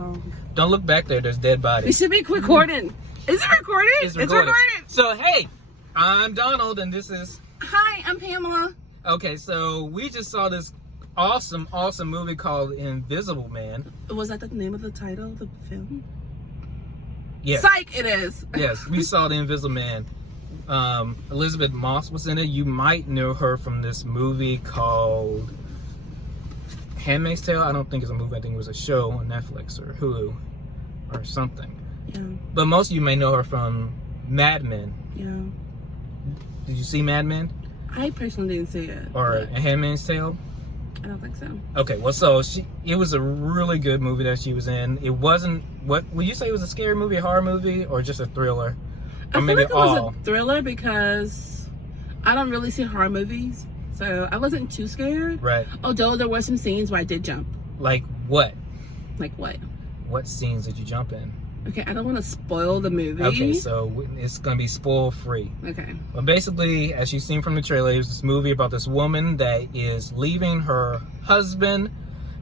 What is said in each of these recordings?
song. Don't look back there. There's dead We bodies. should be recording. Is it recording? It's recorded. So, hey, I'm Donald, and this is... Hi, I'm Pamela. Okay, so we just saw this awesome movie called Invisible Man. Was that the name of the title of the film? Yes. Psych, it is. Yes, we saw The Invisible Man. Elizabeth Moss was in it. You might know her from this movie called Handmaid's Tale. I don't think it's a movie. I think it was a show on Netflix or Hulu or something. Yeah. But most of you may know her from Mad Men. Yeah. Did you see Mad Men? I personally didn't see it. Or but A Handmaid's Tale? I don't think so. Okay, well, so it was a really good movie that she was in. It wasn't, what would you say it was, a scary movie, a horror movie, or just a thriller? I Or feel maybe like it was a thriller because I don't really see horror movies. So I wasn't too scared. Right. Although there were some scenes where I did jump. Like what? Like what? What scenes did you jump in? Okay, I don't want to spoil the movie. Okay, so it's going to be spoil free. Okay. Well, basically, as you've seen from the trailer, it's this movie about this woman that is leaving her husband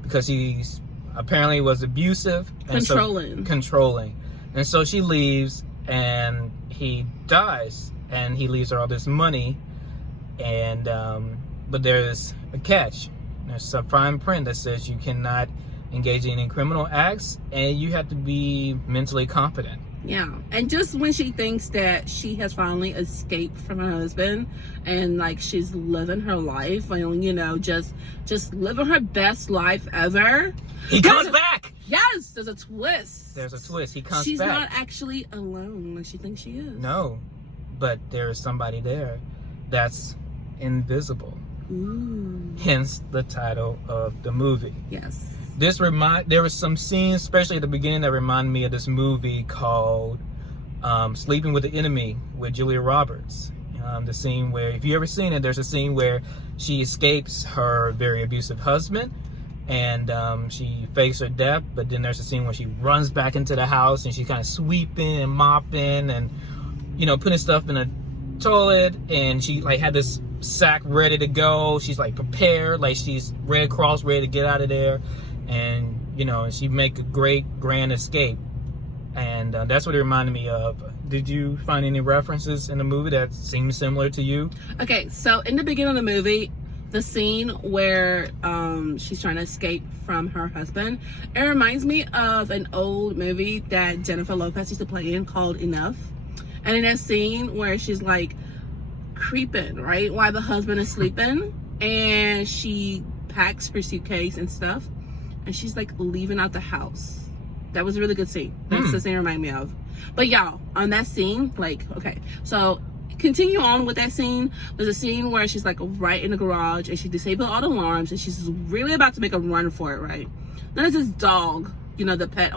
because he's apparently was abusive. Controlling. And so she leaves and he dies and he leaves her all this money. And, but there's a catch. There's a fine print that says you cannot engage in any criminal acts and you have to be mentally competent. Yeah, and just when she thinks that she has finally escaped from her husband and like she's living her life and you know just living her best life ever, He comes back. Yes, there's a twist. There's a twist. He comes She's back. not actually alone like she thinks she is. No, but there is somebody there that's invisible. Ooh. Hence the title of the movie. Yes. There was some scenes, especially at the beginning, that reminded me of this movie called Sleeping with the Enemy with Julia Roberts. The scene where, if you ever seen it, there's a scene where she escapes her very abusive husband and she fakes her death, but then there's a scene where she runs back into the house and she's kind of sweeping and mopping and, you know, putting stuff in a toilet, and she like had this sack ready to go. She's like prepared, like she's Red Cross ready to get out of there. And, you know, she make a great grand escape. And that's what it reminded me of. Did you find any references in the movie that seemed similar to you? Okay, so in the beginning of the movie, the scene where she's trying to escape from her husband, it reminds me of an old movie that Jennifer Lopez used to play in called Enough. And in that scene where she's like creeping, right, while the husband is sleeping, and she packs her suitcase and stuff, and she's like leaving out the house. That was a really good scene. That's the scene it reminded me of. But y'all, on that scene, like, okay, so continue on with that scene. There's a scene where she's like right in the garage and she disabled all the alarms and she's really about to make a run for it, right? Then there's this dog, you know, the pet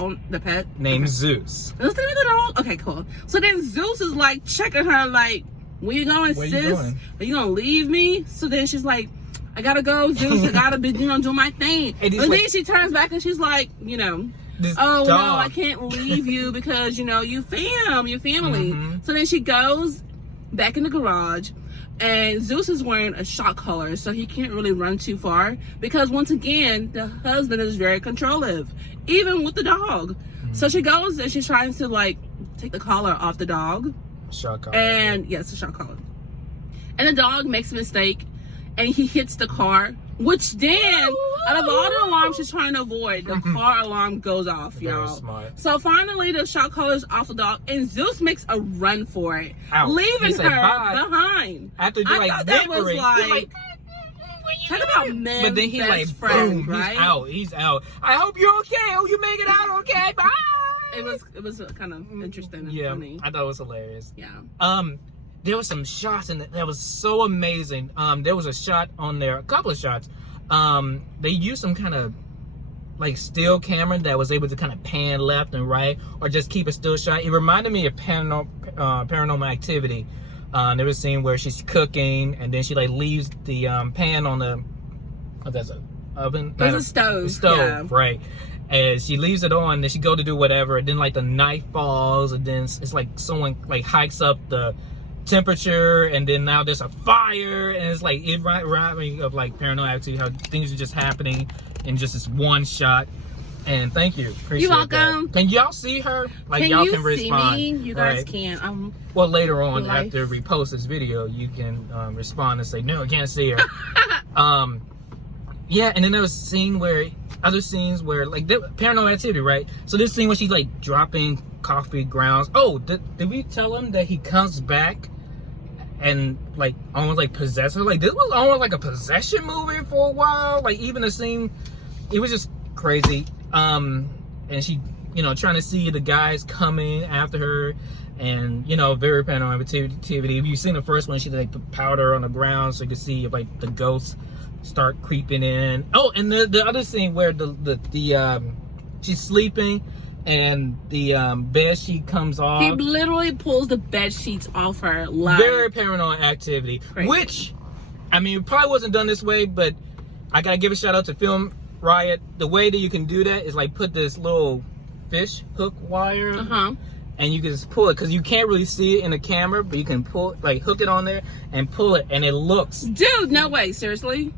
Named Zeus. Is the name of the dog? Okay, cool. So then Zeus is like checking her, like, where you going, Where sis? you going? Are you gonna leave me? So then she's like, I gotta go, Zeus. I gotta be, you know, do my thing. And But like, then she turns back and she's like, you know, this oh dog. no, I can't leave you because you know your family. Mm-hmm. So then she goes back in the garage, and Zeus is wearing a shock collar, so he can't really run too far because once again the husband is very controlling, even with the dog. So she goes and she's trying to like take the collar off the dog. Shock collar. And yes, a shock collar. And the dog makes a mistake and he hits the car, which then, out of all the alarms she's trying to avoid, the car alarm goes off, Very y'all. smart. So finally, the shock collar's off the dog, and Zeus makes a run for it, Ow. leaving He said, her "Bye." behind. After I like thought that was whimpering, like, talk about men's but then he best like friend, boom, right? He's out. I hope you're okay. Oh, you make it out okay. Bye. It was kind of interesting and Yeah, funny. I thought it was hilarious. Yeah. There was some shots in that was so amazing. There was a shot on there, a couple of shots. They used some kind of like still camera that was able to kind of pan left and right, or just keep a still shot. It reminded me of Paranormal Activity. There was a scene where she's cooking, and then she like leaves the pan on the that's a oven. There's a stove. Stove, Yeah. right? And she leaves it on, then she go to do whatever, and then like the knife falls, and then it's like someone like hikes up the temperature, and then now there's a fire, and it's like it reminded me of like Paranormal Activity, how things are just happening in just this one shot. And thank you. Appreciate You're welcome. that. Can y'all see her? Like, Can y'all you can respond. see me? You guys right? can't. Well, later on, Life. after we post this video, you can respond and say, no, I can't see her. Yeah, and then there was other scenes where, like, Paranormal Activity, right? So this scene where she's, like, dropping coffee grounds. Oh, did we tell him that he comes back and, like, almost, like, possess her? Like, this was almost like a possession movie for a while. Like, even the scene, it was just crazy. And she, trying to see the guys coming after her. And, very Paranormal Activity. If you've seen the first one, she, like, put powder on the ground so you can see, like, the ghosts start creeping in. Oh, and the other scene where she's sleeping and the bed sheet comes off. He literally pulls the bed sheets off her. Like, very Paranormal Activity. Crazy. Which, I mean, it probably wasn't done this way, but I gotta give a shout out to Film Riot. The way that you can do that is like put this little fish hook wire. And you can just pull it because you can't really see it in the camera, but you can pull, like, hook it on there and pull it, and it looks. Dude, no way, seriously.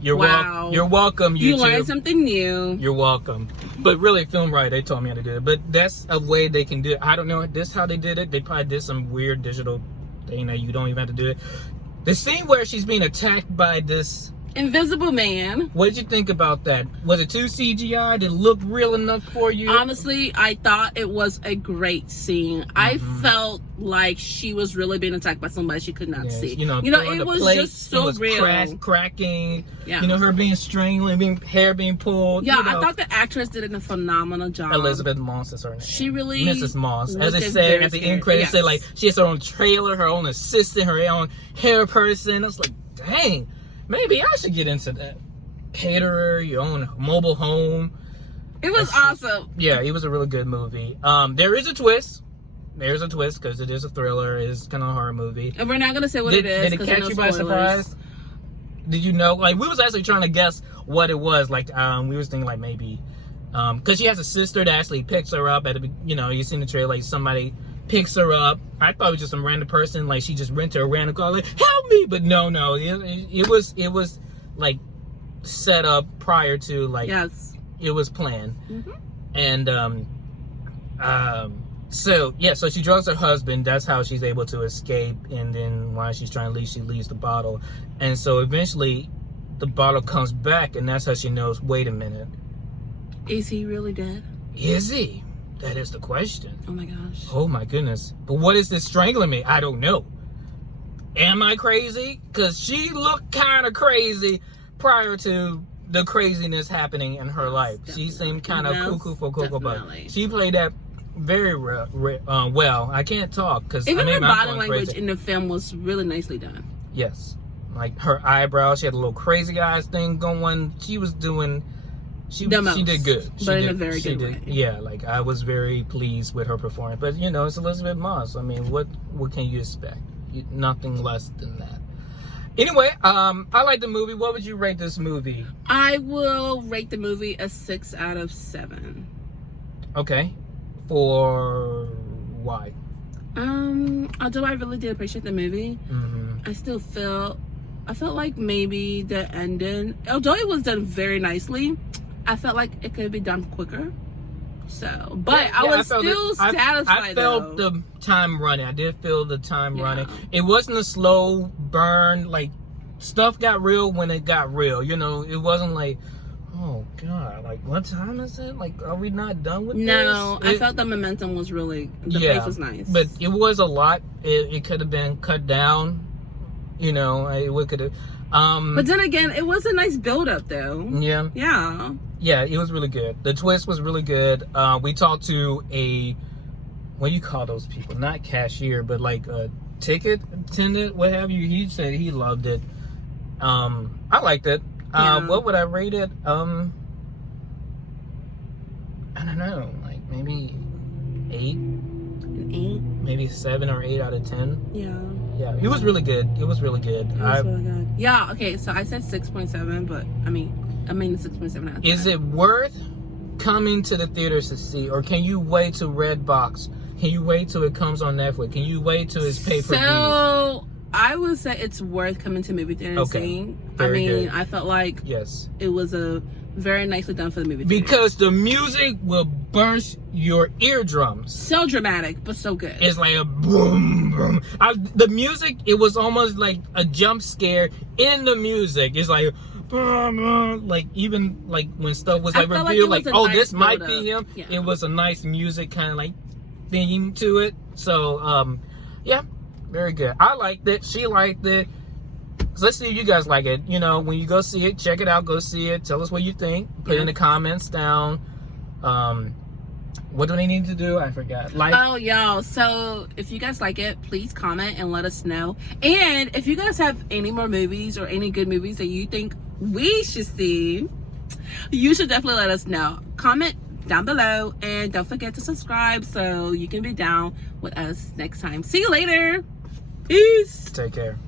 You're wow. You're welcome, YouTube. You learned something new. You're welcome. But really, Film Riot, they told me how to do it. But that's a way they can do it. I don't know this how they did it. They probably did some weird digital thing that you don't even have to do it. The scene where she's being attacked by this Invisible Man. What did you think about that? Was it too CGI? Did it look real enough for you? Honestly, I thought it was a great scene. I felt like she was really being attacked by somebody she could not see. It was just so real. Cracking. Yeah. Her being strangled, hair being pulled. Yeah, I thought the actress did a phenomenal job. Elizabeth Moss is her name. She really, Mrs. Moss. As it said at the end credits, said like she has her own trailer, her own assistant, her own hair person. I was like, dang. Maybe I should get into that. Caterer, your own mobile home. It was awesome. Yeah, it was a really good movie. There is a twist. There's a twist because it is a thriller. It's kind of a horror movie. And we're not going to say what it is. Did it catch you by surprise? Did you know? Like, we was actually trying to guess what it was. Like, we was thinking like maybe, because she has a sister that actually picks her up at the, you seen the trailer, like somebody picks her up. I thought it was just some random person, like she just rented a random car, like, help me! But no, it was like set up prior to, like, yes, it was planned. And so she drugs her husband. That's how she's able to escape. And then while she's trying to leave, she leaves the bottle. And so eventually the bottle comes back, and that's how she knows, wait a minute, is he really dead? Is he? That is the question. Oh my gosh. Oh my goodness. But what is this strangling me? I don't know. Am I crazy? Because she looked kind of crazy prior to the craziness happening in her life. She seemed kind of cuckoo for Cocoa Butter. She played that very well. I can't talk because even her body language in the film was really nicely done. Yes. Like her eyebrows, she had a little crazy eyes thing going. She was doing... She did good. In a very good way. Yeah, like I was very pleased with her performance. But it's Elizabeth Moss. I mean, what can you expect? Nothing less than that. Anyway, I like the movie. What would you rate this movie? I will rate the movie a 6 out of 7. Okay. For why? Although I really did appreciate the movie, I felt like maybe the ending, although it was done very nicely, I felt like it could be done quicker. So, but I was still satisfied. I felt the time running. I did feel the time running. It wasn't a slow burn. Like, stuff got real when it got real. It wasn't like, oh God, like, what time is it? Like, are we not done with this? No, I felt the momentum was really, the pace was nice. But it was a lot. It could have been cut down. It could have. But then again, it was a nice build up though. Yeah. Yeah, it was really good. The twist was really good. We talked to what do you call those people? Not cashier, but like a ticket attendant, what have you. He said he loved it. I liked it. What would I rate it? I don't know, like maybe 8. An 8? Maybe 7 or 8 out of 10. Yeah, it was really good. It was really good. Really good. Yeah, okay, so I said 6.7, but I mean 6.7 out of 10. Is it worth coming to the theaters to see, or can you wait till Redbox? Can you wait till it comes on Netflix? Can you wait till it's pay-per-view? So I would say it's worth coming to movie theater and seeing. I mean, good. I felt like yes, it was a Very nicely done for the movie theater. because the music will burst your eardrums. So dramatic, but so good. It's like a boom, boom. The music, it was almost like a jump scare in the music. It's like, even like when stuff was I like felt like revealed, it was like, a oh, nice this might be build-up. him. Yeah. It was a nice music kind of like theme to it. So, yeah, very good. I liked it. She liked it. So let's see if you guys like it. You know, when you go see it, check it out. Go see it. Tell us what you think. Put it in the comments down. What do they need to do? I forgot. Like. Oh, y'all. So if you guys like it, please comment and let us know. And if you guys have any more movies or any good movies that you think we should see, you should definitely let us know. Comment down below and don't forget to subscribe so you can be down with us next time. See you later. Peace. Take care.